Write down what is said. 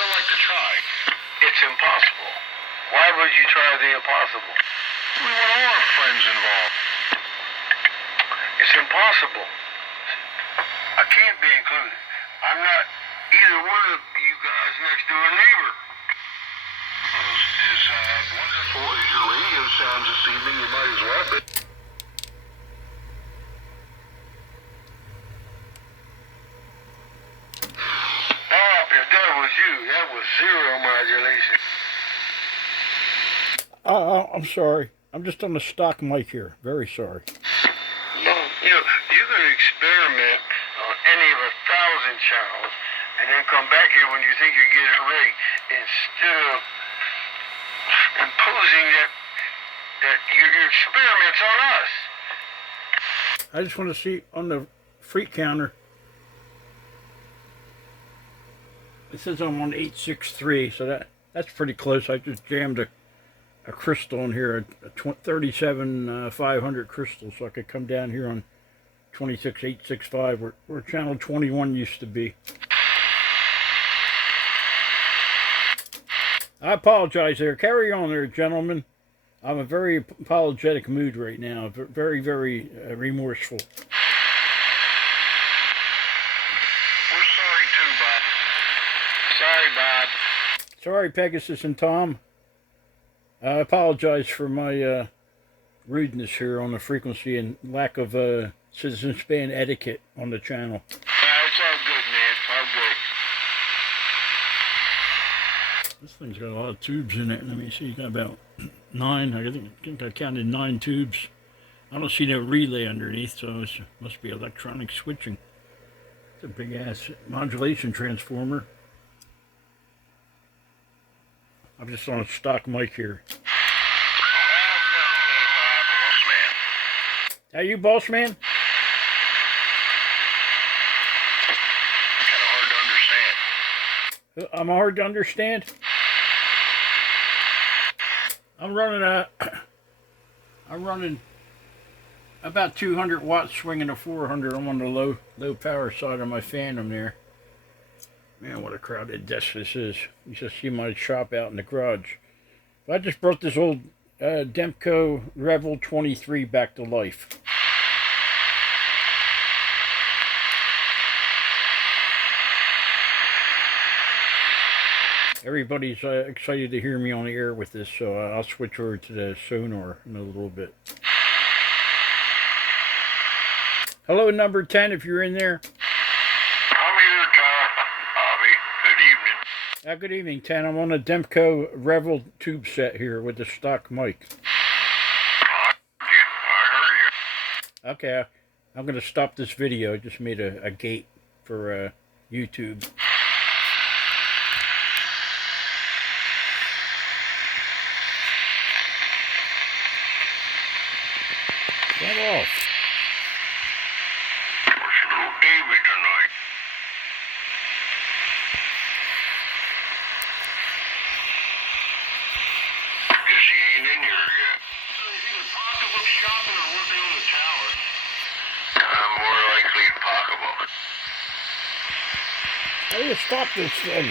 still like to try. It's impossible. Why would you try the impossible? We want all our friends involved. It's impossible. I can't be included. I'm not either one of you guys next door neighbor. As wonderful as your radio sounds this evening, you might as well be. Oh, if that was you, that was zero modulation. I'm sorry. I'm just on the stock mic here. Very sorry. No, you can experiment on any of 1,000 channels and then come back here when you think you get it right instead of imposing that your experiments on us. I just want to see on the freak counter. It says I'm on 863, so that's pretty close. I just jammed a crystal in here, a 37 500 crystal, so I could come down here on 26865, where channel 21 used to be. I apologize there. Carry on there, gentlemen. I'm in a very apologetic mood right now. Very, very remorseful. We're sorry too, Bob. Sorry, Bob. Sorry, Pegasus and Tom. I apologize for my rudeness here on the frequency and lack of citizen span etiquette on the channel. It's all good, man. It's all good. This thing's got a lot of tubes in it. Let me see, got about 9. I think I counted 9 tubes. I don't see no relay underneath, so it must be electronic switching. It's a big ass modulation transformer. I'm just on a stock mic here. Boss man. Are you boss man? Kind of hard to understand. I'm hard to understand. I'm running about 200 watts swinging to 400. I'm on the low power side of my Phantom there. Man, what a crowded desk this is. You should see my shop out in the garage. I just brought this old Demco Revelle 23 back to life. Everybody's excited to hear me on the air with this, so I'll switch over to the sonar in a little bit. Hello, number 10, if you're in there. I'm here, Tom. Bobby. Good evening. Good evening, 10. I'm on a Demco Revelle tube set here with the stock mic. I heard you. Okay, I'm going to stop this video. I just made a gate for YouTube. Get off. Where's little David tonight? Guess he ain't in here yet. He's either pocketbook shopping or working on the tower. More likely pocketbook. How do you stop this thing?